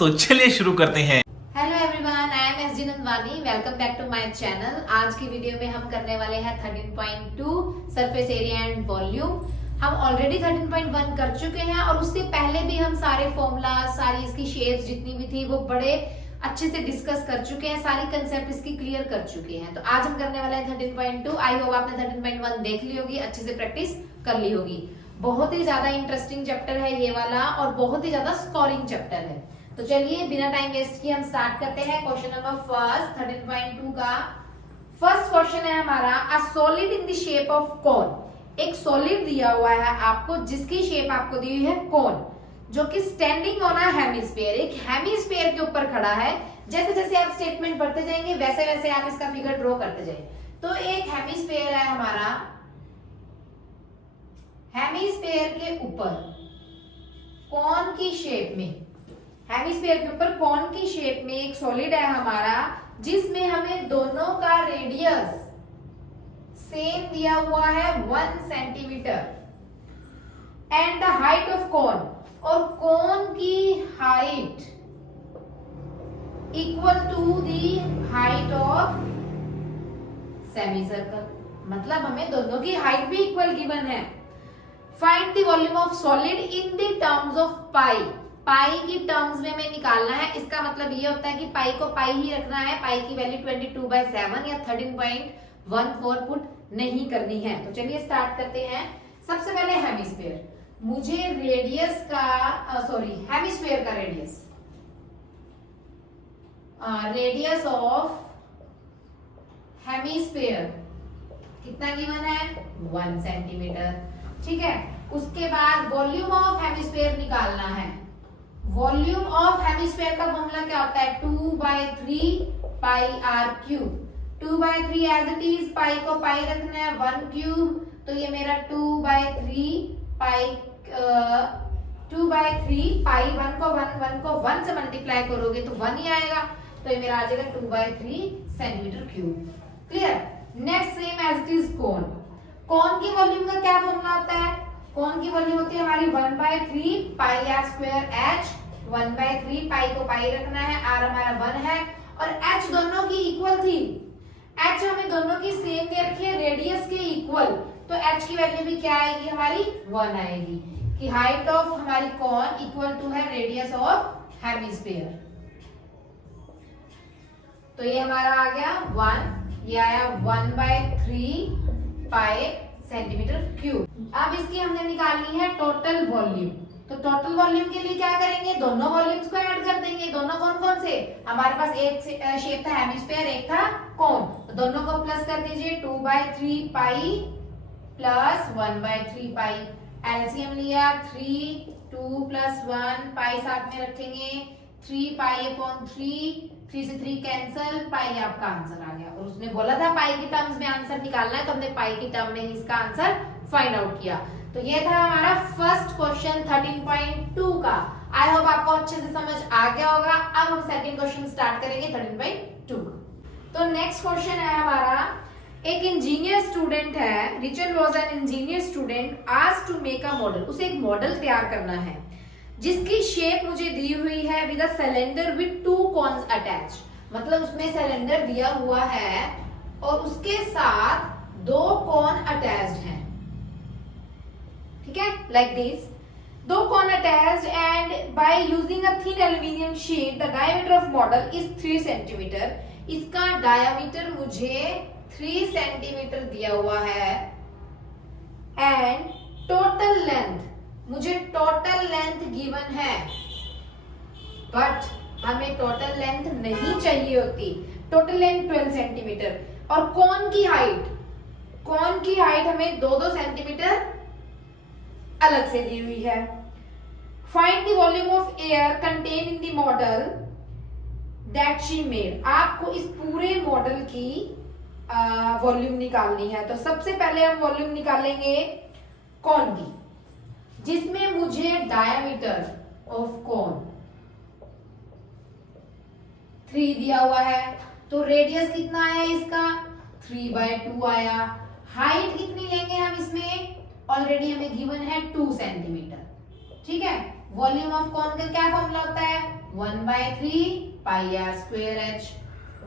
तो चलिए शुरू करते हैं। Hello everyone, I am S G Nandwani. Welcome back to my channel. आज की वीडियो में हम करने वाले हैं 13.2 सरफेस एरिया एंड वॉल्यूम। हम ऑलरेडी 13.1 कर चुके हैं और उससे पहले भी हम सारे फॉर्मूला, सारी इसकी शेप्स जितनी भी थी वो बड़े अच्छे से डिस्कस कर चुके हैं, सारी कंसेप्ट इसकी क्लियर कर चुके हैं। तो आज हम करने वाले हैं 13.2। आई होप आपने 13.1 देख ली होगी, अच्छे से प्रैक्टिस कर ली होगी। बहुत ही ज्यादा इंटरेस्टिंग चैप्टर है ये वाला और बहुत ही ज्यादा स्कोरिंग चैप्टर है। तो चलिए बिना टाइम वेस्ट किए हम स्टार्ट करते हैं। क्वेश्चन नंबर फर्स्ट 13.2 का फर्स्ट क्वेश्चन है हमारा, a solid in the shape of cone. एक सॉलिड दिया हुआ है आपको जिसकी शेप आपको दी हुई है कोन, जो कि स्टैंडिंग ऑन अ हेमिस्फीयर, एक हेमिस्फीयर के ऊपर खड़ा है। जैसे जैसे आप स्टेटमेंट पढ़ते जाएंगे वैसे वैसे आप इसका फिगर ड्रॉ करते जाएंगे। तो एक हेमिस्फीयर है हमारा, हेमिस्फीयर के ऊपर कोन की शेप में, हेमिस्फीयर के ऊपर कोन की शेप में एक सॉलिड है हमारा जिसमें हमें दोनों का रेडियस सेम दिया हुआ है 1 centimetre and the height of cone, और कोन की height equal to the height of semi circle. मतलब हमें दोनों की हाइट भी इक्वल गिवन है। Find the volume of solid in the terms of pi. Pi की टर्म्स में हमें निकालना है। इसका मतलब ये होता है कि पाई को पाई ही रखना है, पाई की वैल्यू 22/7 या 13.14 पुट नहीं करनी है। तो चलिए स्टार्ट करते हैं। सबसे पहले हेमिस्फीयर, मुझे रेडियस का हेमिस्फीयर का रेडियस ऑफ हेमिस्फीयर कितना गिवन है 1 सेंटीमीटर। ठीक है, उसके बाद वॉल्यूम ऑफ हेमिस्फीयर निकालना है। वॉल्यूम ऑफ हेमिस्फीयर का फॉर्मूला क्या होता है 2/3 pi r cube. 2/3 as it is, pi को पाई रखना है, 1 क्यूब, तो ये मेरा 2/3 पाई 2/3 पाई 1 को 1 से मल्टीप्लाई करोगे तो 1 ही आएगा, तो ये मेरा आ जाएगा 2/3 centimetre cube. Clear. Next same as it is cone. Cone की वॉल्यूम का क्या फॉर्मूला होता है? कोन की वॉल्यूम होती है हमारी 1/3 पाई आर स्क्वायर एच। 1/3 पाई को पाई रखना है, आर हमारा 1 है और एच दोनों की इक्वल थी। एच हमें दोनों की सेम दे रखी है, रेडियस के इक्वल, तो एच की वैल्यू भी क्या आएगी हमारी 1 आएगी कि हाइट ऑफ हमारी कोन इक्वल टू है रेडियस ऑफ हेमिस्फीयर। तो ये हमारा आ गया 1, ये आया 1/3 पाई सेंटीमीटर क्यूब। अब इसकी हमने निकालनी है टोटल वॉल्यूम। तो टोटल वॉल्यूम के लिए क्या करेंगे, दोनों वॉल्यूम्स को ऐड कर देंगे। दोनों कौन कौन से? हमारे पास एक शेप था हेमिस्फीयर, एक था कोन, तो दोनों को प्लस कर दीजिए। 2/3 पाई प्लस 1/3 पाई। एलसीएम लिया 3, 2 + 1, पाई साथ में रखेंगे, 3 पाई/3, 3 से 3 कैंसल, पाई आपका आंसर आ गया। और उसने बोला था पाई की टर्म्स में आंसर निकालना है, तो हमने पाई की टर्म में ही इसका आंसर फाइंड आउट किया। तो ये था हमारा फर्स्ट क्वेश्चन 13.2 का। आई होप आपको अच्छे से समझ आ गया होगा। अब हम सेकंड क्वेश्चन स्टार्ट करेंगे 13.2 का। तो नेक्स्ट क्वेश्चन है हमारा, एक इंजीनियर स्टूडेंट है, Richard was an engineer student, asked to make a model. उसे एक मॉडल तैयार करना है जिसकी शेप मुझे दी हुई है with a cylinder with 2 cons attach. मतलब उसमें सिलेंडर दिया हुआ है और उसके साथ 2 कॉन अटैच्ड हैं। ठीक है, like this 2 cone attached and by using a thin aluminium sheet the diameter of model is 3 centimetre. इसका डायमीटर मुझे 3 सेंटीमीटर दिया हुआ है एंड टोटल लेंथ, मुझे टोटल लेंथ गिवन है, बट हमें टोटल लेंथ नहीं चाहिए होती। टोटल लेंथ 12 सेंटीमीटर और कोन की हाइट हमें 2-2 सेंटीमीटर अलग से दी हुई है। Find the volume of air contain in the model that she made. आपको इस पूरे मॉडल की वॉल्यूम निकालनी है। तो सबसे पहले हम वॉल्यूम निकालेंगे कोन की, जिसमें मुझे डायमीटर ऑफ कोन 3 दिया हुआ है, तो रेडियस कितना आया इसका 3/2 आया। हाइट कितनी लेंगे हम इसमें, ऑलरेडी हमें गिवन है 2 सेंटीमीटर। ठीक है, वॉल्यूम ऑफ कोन का क्या फॉर्मूला होता है 1/3 पाई आर स्क्वायर एच।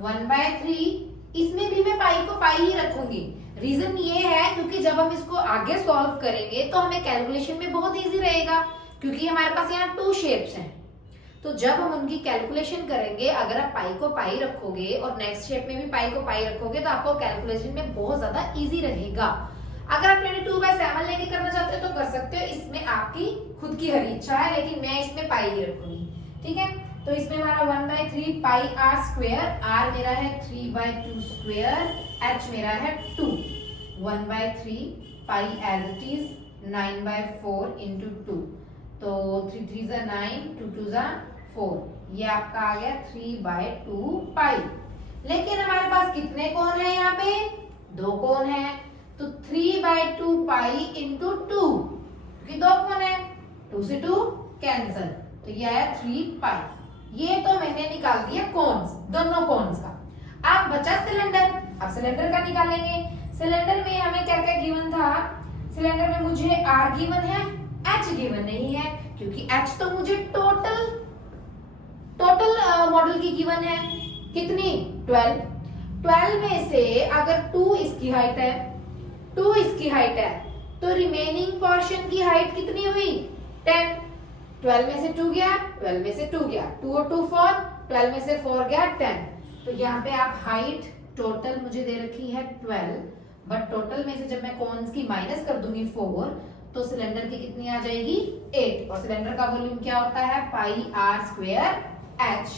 1/3 इसमें भी मैं पाई को पाई ही रखूंगी। रीजन ये है क्योंकि जब हम इसको आगे सॉल्व करेंगे तो हमें कैलकुलेशन में बहुत इजी रहेगा, क्योंकि हमारे पास यहाँ 2 शेप्स हैं। तो जब हम उनकी कैलकुलेशन करेंगे, अगर आप पाई को पाई रखोगे और नेक्स्ट शेप में भी पाई को पाई रखोगे तो आपको कैलकुलेशन में बहुत ज्यादा इजी रहेगा। अगर आप 22/7 लेके करना चाहते हो तो कर सकते हो, इसमें आपकी खुद की हरी इच्छा है, लेकिन मैं इसमें पाई ही रखूंगी। ठीक है, तो इसमें हमारा 1/3 पाई आर स्क्वायर, आर मेरा है 3/2 स्क्वायर, एच मेरा है 2। 1/3 पाई एज इट इज 9/4 इंटू 2, तो 3 3 जा 9, 2 2 जा 4, ये आपका आ गया 3/2 पाई। लेकिन हमारे पास कितने कोण है यहाँ पे? 2 कोण है, तो 3/2 पाई इंटू 2, क्योंकि 2 कोण है, 2 से 2 कैंसल, तो ये आया 3 पाई। ये तो मैंने निकाल दिया कोन्स, दोनों कोन्स का। अब बचा सिलेंडर, अब सिलेंडर का निकालेंगे। सिलेंडर में हमें क्या क्या गिवन था? सिलेंडर में मुझे आर गिवन है, एच गिवन नहीं है, क्योंकि एच तो मुझे टोटल मॉडल की गिवन है। कितनी? 12। 12 में से अगर 2 इसकी हाइट है, 2 इसकी हाइट है, तो रिमेनिंग पोर्शन की हाइट कितनी हुई? 10। 12 में से 2 गया, 12 में से 2 गया, 2 और 2 4, 12 में से 4 गया 10। तो यहाँ पे आप हाइट टोटल मुझे दे रखी है 12, बट टोटल में से जब मैं कॉन्स की माइनस कर दूंगी 4, तो सिलेंडर की कितनी आ जाएगी? 8। और सिलेंडर का वॉल्यूम क्या होता है? Pi are square H.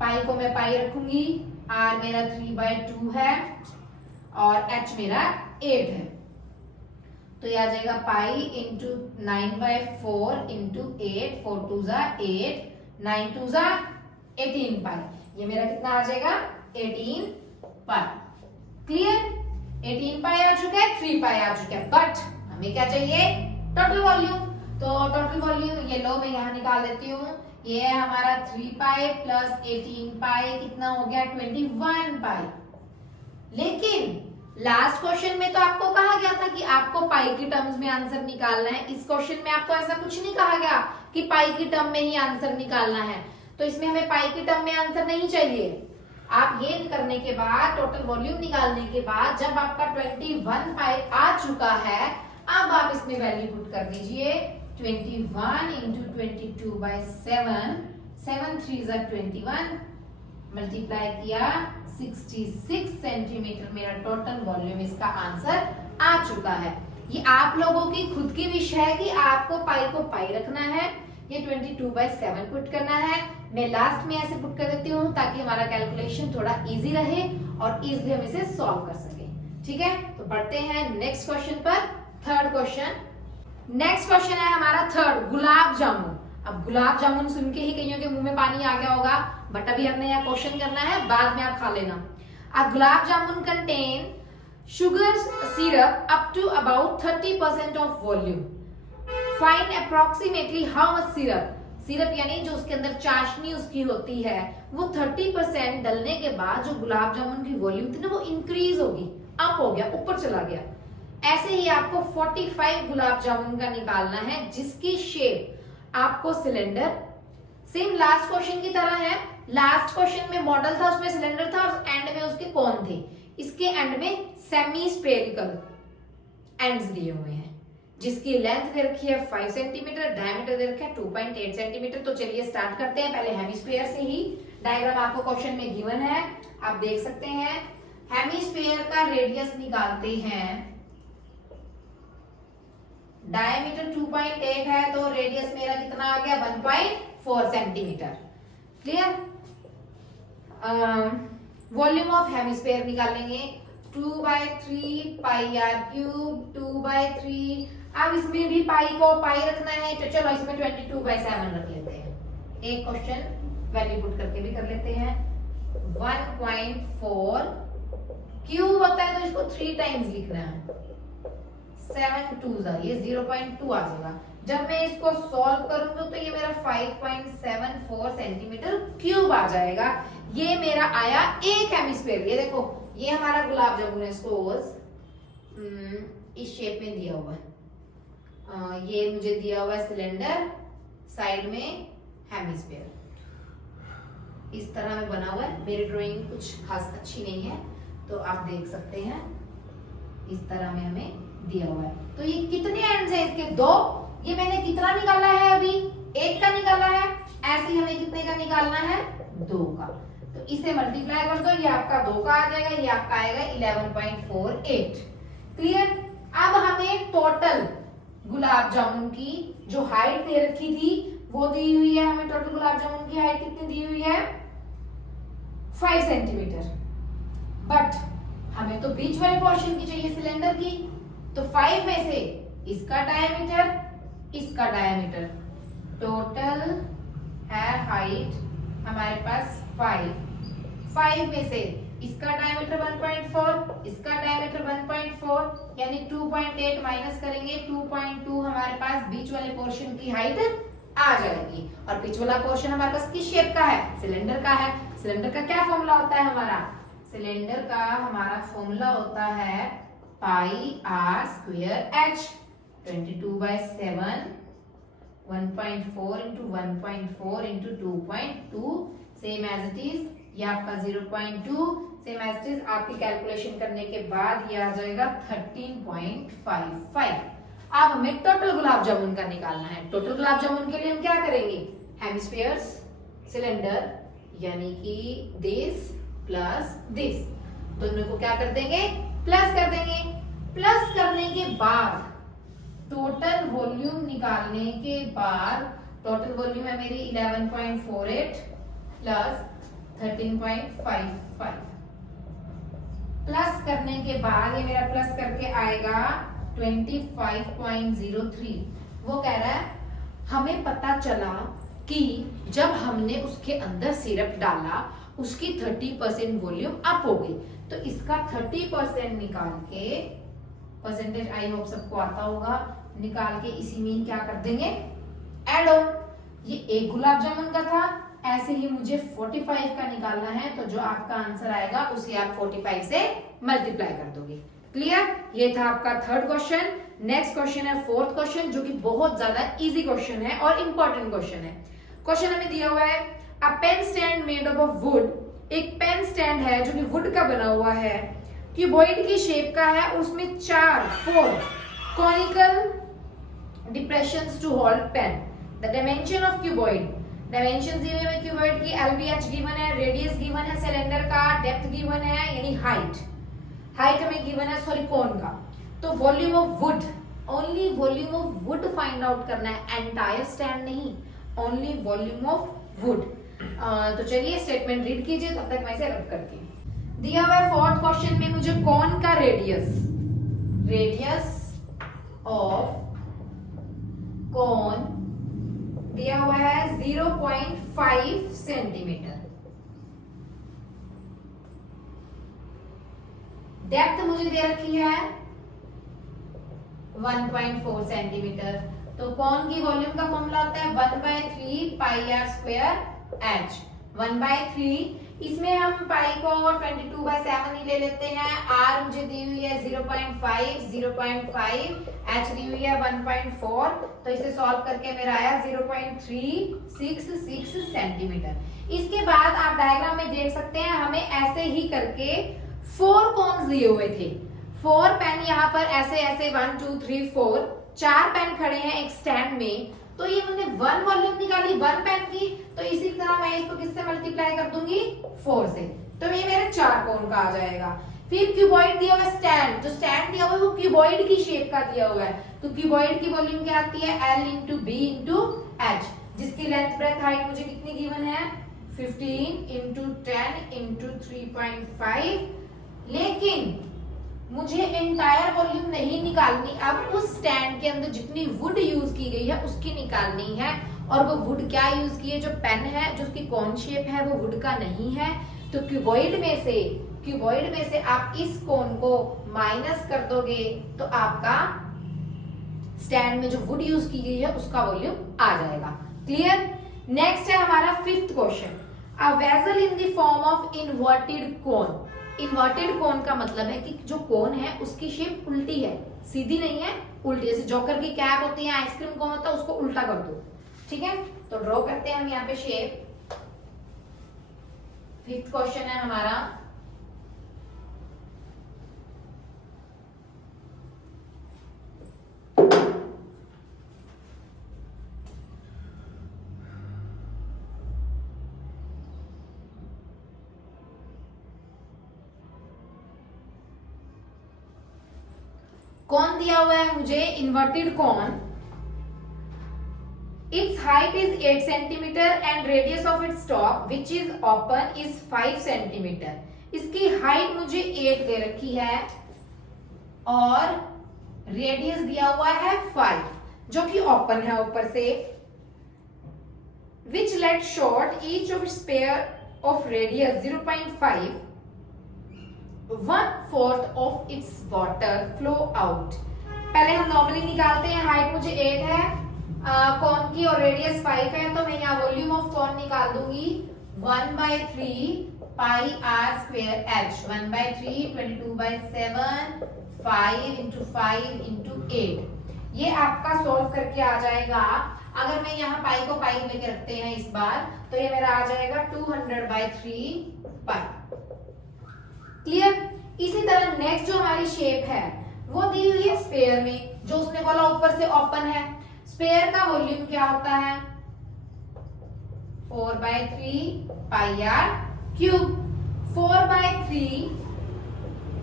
पाई को मैं पाई रखूंगी, आर मेरा 3/2 है और एच मेरा 8 है, तो ये आ जाएगा पाई इंटू 9/4 इंटू 8, 4 2 जा 8, 9 2 जा 18 पाई। ये मेरा कितना आ जाएगा? 18 पाई। क्लियर? 18 पाई आ चुका है, 3 पाई आ चुका है, बट हमें क्या चाहिए? Total volume. तो टोटल वॉल्यूम ये लो मैं यहाँ निकाल देती हूँ। ये है हमारा 3 पाई प्लस 18 पाई, कितना हो गया? 21 पाई। लेकिन लास्ट क्वेश्चन में तो आपको कहा गया था कि आपको पाई की टर्म्स में आंसर निकालना है। इस क्वेश्चन में आपको ऐसा कुछ नहीं कहा गया कि पाई की टर्म में ही आंसर निकालना है, तो इसमें हमें पाई की टर्म में आंसर नहीं चाहिए। आप ये करने के बाद, टोटल वॉल्यूम निकालने के बाद, जब आपका 21 पाई आ चुका है, अब आप इसमें वैल्यू पुट कर दीजिए। 21 इंटू 22/7, 7 3 जा 21, मल्टीप्लाई किया 66 सेंटीमीटर, मेरा टोटल वॉल्यूम इसका आंसर आ चुका है। ये आप लोगों की खुद की विश है कि आपको पाई को पाई रखना है, ये 22/7 पुट करना है। मैं लास्ट में ऐसे पुट कर देती हूँ ताकि हमारा कैलकुलेशन थोड़ा इजी रहे और इजीली हम इसे सॉल्व कर सके। ठीक है, तो बढ़ते हैं नेक्स्ट क्वेश्चन पर। थर्ड क्वेश्चन, नेक्स्ट क्वेश्चन है हमारा थर्ड, गुलाब जामुन। अब गुलाब जामुन सुन के ही कईयों के मुंह में पानी आ गया होगा, बट अभी हमने यहाँ क्वेश्चन करना है, बाद में आप खा लेना। अब gulab jamun contain sugar syrup up to about 30% of volume. Find approximately how much syrup. Syrup यानी जो उसके अंदर चाशनी उसकी होती है, वो 30% डलने के बाद जो गुलाब जामुन की वॉल्यूम थी ना, वो इंक्रीज होगी, अप हो गया, ऊपर चला गया। ऐसे ही आपको 45 गुलाब जामुन का निकालना है, जिसकी शेप आपको सिलेंडर, सेम लास्ट क्वेश्चन की तरह है। लास्ट क्वेश्चन में मॉडल था, उसमें सिलेंडर था और एंड में उसके कोन थे। इसके एंड में सेमी स्फेरिकल एंड्स दिए हुए हैं, जिसकी लेंथ दे रखी है 5 सेंटीमीटर, डायमीटर दे रखा है 2.8 सेंटीमीटर। तो चलिए स्टार्ट करते हैं पहले हेमिस्फीयर से ही। डायग्राम आपको क्वेश्चन में गिवन है, आप देख सकते हैं। हेमिस्फीयर का रेडियस निकालते हैं, डायमीटर 2.8 है, तो रेडियस मेरा कितना आ गया? 1.4 centimetre. Clear? Volume of hemisphere निकालेंगे, 2/3 पाई आर क्यूब, 2/3। अब इसमें भी पाई को पाई रखना है, तो चलो इसमें 22/7 रख लेते हैं। एक क्वेश्चन वैल्यू पुट करके भी कर लेते हैं। 1.4 क्यूब होता है तो इसको 3 टाइम्स लिखना है, 7 2 जा, ये 0.2 आ जाएगा। जब मैं इसको सॉल्व करूंगी तो ये मेरा 5.74 सेंटीमीटर क्यूब आ जाएगा। ये मेरा आया एक हेमिस्फीयर। ये देखो, ये हमारा गुलाब जामुन है, सपोज इस शेप में दिया हुआ है। ये मुझे दिया हुआ है सिलेंडर, साइड में हेमिस्फीयर। इस तरह में बना हुआ है। मेरी ड्राइंग कुछ खास अच्छी नहीं है तो आप देख सकते हैं, इस तरह में हमें दिया हुआ है। तो ये कितने एंड्स हैं इसके? 2। ये मैंने कितना निकाला है अभी? 1 का निकाला है। ऐसे ही हमें कितने का निकालना है? 2 का। तो इसे मल्टीप्लाई कर दो, ये आपका 2 का आ जाएगा, ये आपका आएगा 11.48। क्लियर? अब हमें टोटल गुलाब जामुन की जो हाइट दे रखी थी वो दी हुई है। हमें टोटल गुलाब जामुन की हाइट कितनी दी हुई है? 5 सेंटीमीटर। बट हमें तो बीच वाले पोर्शन की चाहिए सिलेंडर की, तो 5 में से इसका डायमीटर, इसका डायमीटर, टोटल है हाइट हमारे पास 5 में से इसका डायमीटर 1.4, इसका डायमीटर 1.4, यानी 2.8 माइनस करेंगे 2.2, हमारे पास बीच वाले पोर्शन की हाइट आ जाएगी। और बीच वाला पोर्शन हमारे पास किस शेप का है? सिलेंडर का है। सिलेंडर का क्या फॉर्मूला होता है हमारा? सिलेंडर का हमारा फॉर्मूला होता है pi are square h. 22/7 1.4 into 1.4 into 2.2 same as it is. ये आपका 0.2 सेम एज इट इज। आपकी कैलकुलेशन करने के बाद ये आ जाएगा 13.55। अब हमें टोटल गुलाब जामुन का निकालना है। टोटल गुलाब जामुन के लिए हम क्या करेंगे? हेमिस्फीयर्स, सिलेंडर, यानी कि दिस प्लस दिस, दोनों को क्या कर देंगे? प्लस कर देंगे। प्लस करने के बाद टोटल वॉल्यूम निकालने के बाद, टोटल वॉल्यूम है मेरी 11.48 प्लस 13.55। प्लस करने के बाद ये मेरा प्लस करके आएगा 25.03। वो कह रहा है हमें पता चला कि जब हमने उसके अंदर सिरप डाला उसकी 30% वॉल्यूम अप हो गई। तो इसका 30% निकाल के, परसेंटेज आई होप सबको आता होगा, निकाल के इसी में क्या कर देंगे? Add on. ये एक गुलाब जामुन का था, ऐसे ही मुझे 45 का निकालना है, तो जो आपका आंसर आएगा उसे आप 45 से मल्टीप्लाई कर दोगे। क्लियर? ये था आपका 3rd क्वेश्चन। नेक्स्ट क्वेश्चन है 4th क्वेश्चन, जो कि बहुत ज्यादा इजी क्वेश्चन है और इंपॉर्टेंट क्वेश्चन है। क्वेश्चन हमें दिया हुआ है a pen stand made of wood. एक पेन स्टैंड है जो कि वुड का बना हुआ है, क्यूबॉइड की शेप का है, उसमें 4 conical depressions to hold pen. The dimension of cuboid, dimensions दिए हुए हैं क्यूबॉइड की, LBH गिवन है, रेडियस गिवन है सिलेंडर का, डेप्थ गिवन है, यानी हाइट हमें गिवन है, सॉरी कोन का। तो volume of would, only volume of would find out करना है, एंटायर स्टैंड नहीं, ओनली वॉल्यूम ऑफ वुड। तो चलिए स्टेटमेंट रीड कीजिए, तब तक मैं इसे रब करती हूँ। दिया हुआ है 4th क्वेश्चन में मुझे कोन का रेडियस ऑफ कोन दिया हुआ है 0.5 सेंटीमीटर। डेप्थ मुझे दे रखी है 1.4 सेंटीमीटर। तो कोन की वॉल्यूम का फॉर्मूला होता है 1/3 पाई आर स्क्वायर एच। 1/3, इसमें हम पाई को 22/7 ही ले लेते हैं। आर मुझे दी हुई है 0.5, एच दी हुई है 1.4, तो इसे सॉल्व करके मेरा आया 0.366 सेंटीमीटर। इसके बाद आप डायग्राम में देख सकते हैं, हमें ऐसे ही करके 4 कोन्स दिए हुए थे। 4 पेन यहाँ पर ऐसे 1 2 3 4 4 पेन खड़े हैं एक स्टैंड में। तो ये मैंने 1 वॉल्यूम निकाली 1 पेन की, तो इसी तरह मैं इसको किससे मल्टीप्लाई कर दूंगी? 4 से। तो ये मेरे 4 कोन का आ जाएगा। फिर क्यूबॉइड दिया हुआ है स्टैंड, जो स्टैंड दिया हुआ है वो क्यूबॉइड की शेप का दिया हुआ है। तो क्यूबॉइड की वॉल्यूम क्या आती है? L into B into H, जिसकी लेंथ ब्रेथ हाइट मुझे कितनी गिवन है? 15 इंटू 10 इंटू 3.5। लेकिन मुझे एंटायर वॉल्यूम नहीं निकालनी, अब उस स्टैंड के अंदर जितनी वुड यूज की गई है उसकी निकालनी है। और वो वुड क्या यूज की है? जो पेन है, जो उसकी कौन शेप है, वो वुड का नहीं है। तो क्यूबॉइड में से आप इस कोन को माइनस कर दोगे तो आपका स्टैंड में जो वुड यूज की गई है उसका वॉल्यूम आ जाएगा। क्लियर? नेक्स्ट है हमारा 5th question. A vessel in the form of inverted cone. Inverted कोन का मतलब है कि जो कोन है उसकी शेप उल्टी है, सीधी नहीं है, उल्टी। जैसे जोकर की कैप होती है, आइसक्रीम कोन होता है, उसको उल्टा कर दो। ठीक है, तो ड्रॉ करते हैं हम यहाँ पे शेप। फिफ्थ क्वेश्चन है हमारा, कौन दिया हुआ है मुझे, इन्वर्टेड कौन। Its height is 8 centimeter and radius of its top which is open is 5 centimeter। इसकी हाइट मुझे 8 दे रखी है और रेडियस दिया हुआ है 5 जो कि ओपन है ऊपर से। Which let short each of its pair of radius 0.5 1/4 of its water flow out। पहले हम नॉर्मली निकालते हैं, हाइट मुझे 8 है कौन की और रेडियस 5 है, तो मैं यहाँ वॉल्यूम ऑफ कौन निकाल दूंगी 1/3 पाई आर स्क्वेयर एच। 1/3 22/7 5 × 5 × 8। ये आपका सॉल्व करके आ जाएगा। अगर मैं यहाँ पाई को पाई लेके रखते हैं इस बार, तो ये मेरा आ जाएगा 200/3 पाई। क्लियर। इसी तरह नेक्स्ट जो हमारी शेप है वो दी हुई है स्फीयर में, जो उसने बोला ऊपर से ओपन है। स्फीयर का वॉल्यूम क्या होता है 4/3 पाई आर क्यूब। 4/3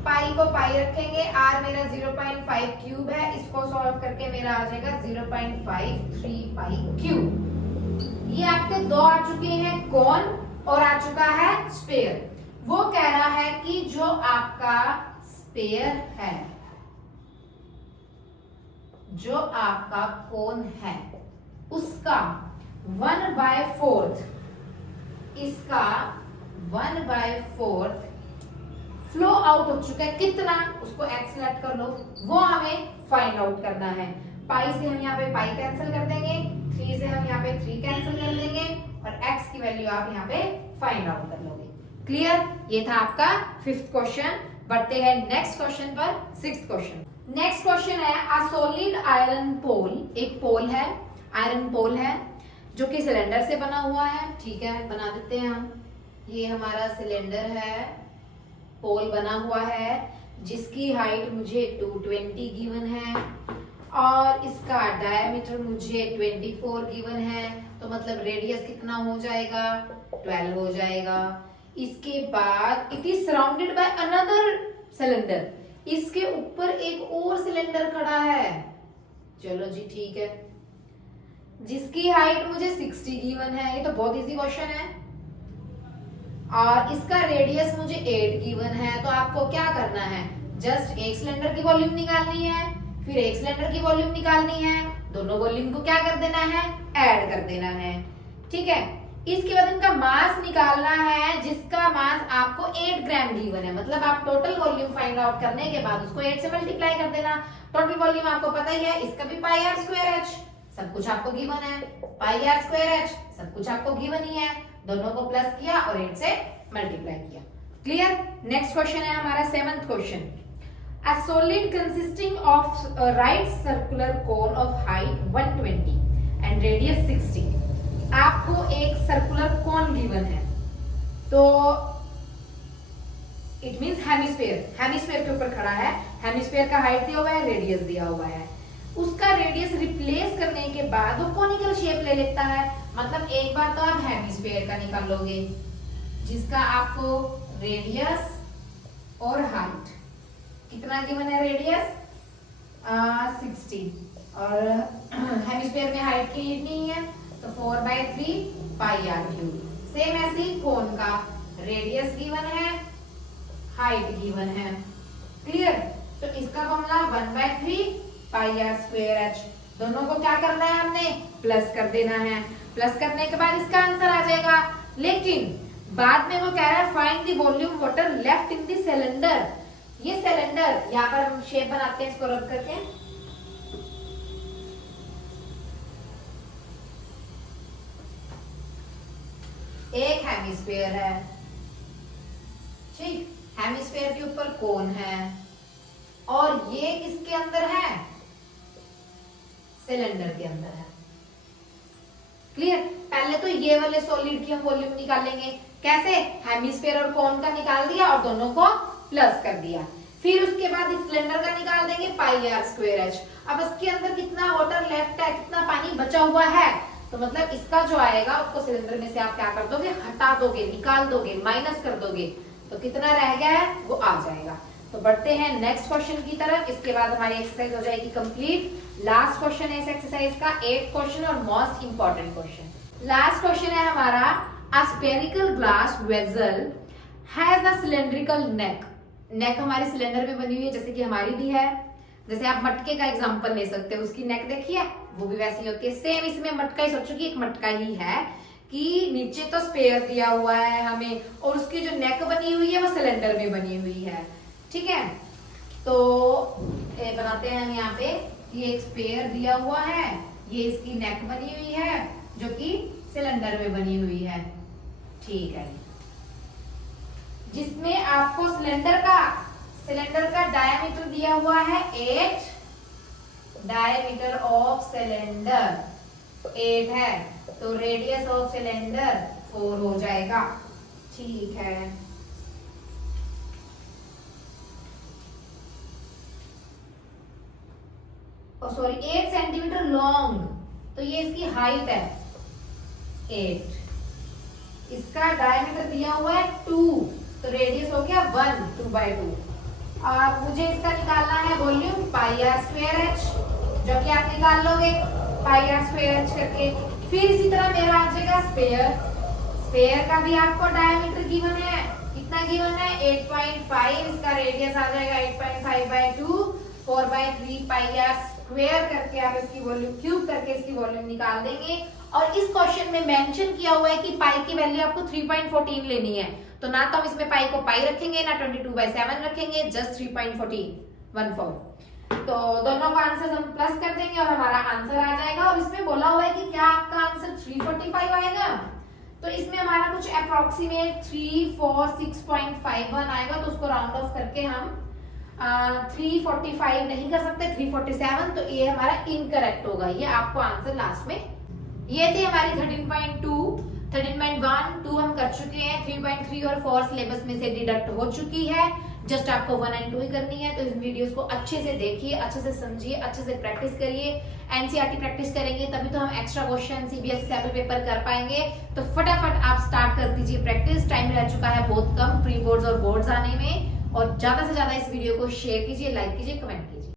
पाई को पाई रखेंगे, आर मेरा 0.5 क्यूब है, इसको सॉल्व करके मेरा आ जाएगा 0.53 पाई क्यूब। ये आपके दो आ चुके हैं कौन और आ चुका है स्फीयर। वो कह रहा है कि जो आपका स्फीयर है, जो आपका कोन है, उसका 1/4 इसका 1/4 फ्लो आउट हो चुका है। कितना, उसको एक्स सेलेक्ट कर लो, वो हमें फाइंड आउट करना है। पाई से हम यहाँ पे पाई कैंसिल कर देंगे, 3 से हम यहाँ पे 3 कैंसिल कर देंगे और एक्स की वैल्यू आप यहाँ पे फाइंड आउट कर लोगे। क्लियर। ये था आपका फिफ्थ क्वेश्चन। बढ़ते हैं नेक्स्ट क्वेश्चन पर, सिक्स्थ क्वेश्चन। नेक्स्ट क्वेश्चन है अ सॉलिड आयरन पोल। एक पोल है, आयरन पोल है जो कि सिलेंडर से बना हुआ है। ठीक है, बना देते हैं हम। ये हमारा सिलेंडर है, पोल बना हुआ है जिसकी हाइट मुझे 220 गिवन है और इसका डायमीटर मुझे 24 गिवन है। तो मतलब रेडियस कितना हो जाएगा 12 हो जाएगा। इसके बाद it is surrounded by another cylinder. इसके ऊपर एक और सिलेंडर खड़ा है, चलो जी ठीक है, जिसकी हाइट मुझे 60 गिवन है। ये तो बहुत इजी क्वेश्चन है। और इसका रेडियस मुझे 8 गिवन है। तो आपको क्या करना है, जस्ट एक सिलेंडर की वॉल्यूम निकालनी है, फिर एक सिलेंडर की वॉल्यूम निकालनी है, दोनों वॉल्यूम को क्या कर देना है, ऐड कर देना है। ठीक है। इसके बाद इनका मास निकालना है, जिसका मास आपको 8 ग्राम गिवन है। मतलब आप टोटल वॉल्यूम फाइंड आउट करने के बाद उसको 8 से मल्टीप्लाई कर देना। टोटल वॉल्यूम आपको पता ही है, इसका भी पाई आर स्क्वायर एच, सब कुछ आपको गिवन है। पाई आर स्क्वायर एच सब कुछ आपको गिवन ही है। दोनों को प्लस किया और 8 से मल्टीप्लाई किया। क्लियर। नेक्स्ट क्वेश्चन है हमारा seventh question. A solid consisting of a right circular cone of height 120 and radius 60। आपको एक सर्कुलर कोन गिवन है, तो इट मींस हेमिस्फीयर। हेमिस्फीयर के ऊपर खड़ा है, हेमिस्फीयर का हाइट दिया हुआ है, रेडियस दिया हुआ है। उसका रेडियस रिप्लेस करने के बाद वो कोनिकल शेप ले लेता है। मतलब एक बार तो आप हेमिस्फीयर का निकाल लोगे, जिसका आपको रेडियस और हाइट कितना गिवन है, रेडियस 60 और हेमिस्फीयर में हाइट की नहीं है, तो 4/3 पाई आर क्यूब। सेम ऐसे ही कोन का रेडियस गिवन है, हाइट गिवन है। क्लियर। तो इसका formula 1/3 pi are square H. दोनों को क्या करना है, हमने प्लस कर देना है। प्लस करने के बाद इसका आंसर आ जाएगा। लेकिन बाद में वो कह रहा है find the volume water left in the cylinder. ये सिलेंडर, यहाँ पर हम शेप बनाते हैं, इसको रब करके एक हेमिस्फीयर है। ठीक, हेमिस्फीयर के ऊपर कोन है और ये किसके अंदर है, सिलेंडर के अंदर है। क्लियर। पहले तो ये वाले सॉलिड की हम वॉल्यूम निकालेंगे। कैसे? हेमिस्फीयर और कोन का निकाल दिया और दोनों को प्लस कर दिया। फिर उसके बाद इस सिलेंडर का निकाल देंगे पाई आर स्क्वायर एच। अब इसके अंदर कितना वाटर लेफ्ट है, कितना पानी बचा हुआ है, तो मतलब इसका जो आएगा उसको सिलेंडर में से आप क्या कर दोगे, हटा दोगे, निकाल दोगे, माइनस कर दोगे, तो कितना रह गया है वो आ जाएगा। तो बढ़ते हैं नेक्स्ट क्वेश्चन की तरफ। इसके बाद हमारी एक्सरसाइज हो जाएगी कंप्लीट। लास्ट क्वेश्चन है इस एक्सरसाइज का, 8th क्वेश्चन और most important question. Last question है हमारा, a spherical glass vessel has a cylindrical neck. Neck हमारी सिलेंडर में बनी हुई है, जैसे कि हमारी भी है। जैसे आप मटके का एग्जांपल ले सकते हो, उसकी नेक देखिए वो भी वैसी होती है। सेम इसमें मटका ही, सोचो कि एक मटका ही है कि नीचे तो स्पेयर दिया हुआ है हमें और उसकी जो नेक बनी हुई है वो सिलेंडर में बनी हुई है। ठीक है, तो ये बनाते हैं हम यहाँ पे, ये एक स्पेयर दिया हुआ है, ये इसकी नेक बनी हुई है जो कि सिलेंडर में बनी हुई है। ठीक है, जिसमें आपको सिलेंडर का डायमीटर दिया हुआ है 8, डायमीटर ऑफ सिलेंडर 8 है, तो रेडियस ऑफ सिलेंडर 4 हो जाएगा। ठीक है, सॉरी 8 सेंटीमीटर लॉन्ग, तो ये इसकी हाइट है 8, इसका डायमीटर दिया हुआ है 2, तो रेडियस हो गया 1, 2/2। और मुझे इसका निकालना है volume pi are square H, जो कि आप निकाल लोगे पाई आर स्क्वायर एच करके। फिर इसी तरह मेरा आ जाएगा स्पेयर का भी आपको डायमीटर गिवन है, कितना गिवन है 8.5, इसका रेडियस आ जाएगा 8.5/2, 4/3 पाई आर स्क्वायर करके आप इसकी वॉल्यूम क्यूब करके इसकी वॉल्यूम निकाल देंगे। और इस क्वेश्चन में मेंशन किया हुआ है कि पाई की वैल्यू आपको 3.14 लेनी है, तो ना तो हम इसमें पाई को पाई रखेंगे ना 22/7 रखेंगे, जस्ट 3.14। तो दोनों का आंसर हम प्लस कर देंगे और हमारा आंसर आ जाएगा। और इसमें बोला हुआ है कि क्या आपका आंसर 345 आएगा, तो इसमें हमारा कुछ अप्रोक्सीमेट 346.51 आएगा, तो उसको राउंड ऑफ करके हम 345 नहीं कर सकते, 347, तो ये हमारा इनकरेक्ट होगा। ये आपको आंसर लास्ट में, ये थी हमारी 13.2, 13.1, 2 हम कर चुके हैं, 3.3 और 4 सिलेबस में से डिडक्ट हो चुकी है। जस्ट आपको 1 और 2 ही करनी है। तो इस वीडियोस को अच्छे से देखिए, अच्छे से समझिए, अच्छे से प्रैक्टिस करिए। एनसीईआरटी प्रैक्टिस करेंगे तभी तो हम extra question CBSE sample paper कर पाएंगे। तो फटाफट आप स्टार्ट कर दीजिए प्रैक्टिस। टाइम रह चुका है बहुत कम प्री बोर्ड्स और बोर्ड्स आने में। और ज्यादा से ज्यादा इस वीडियो को शेयर कीजिए, लाइक कीजिए, कमेंट कीजिए।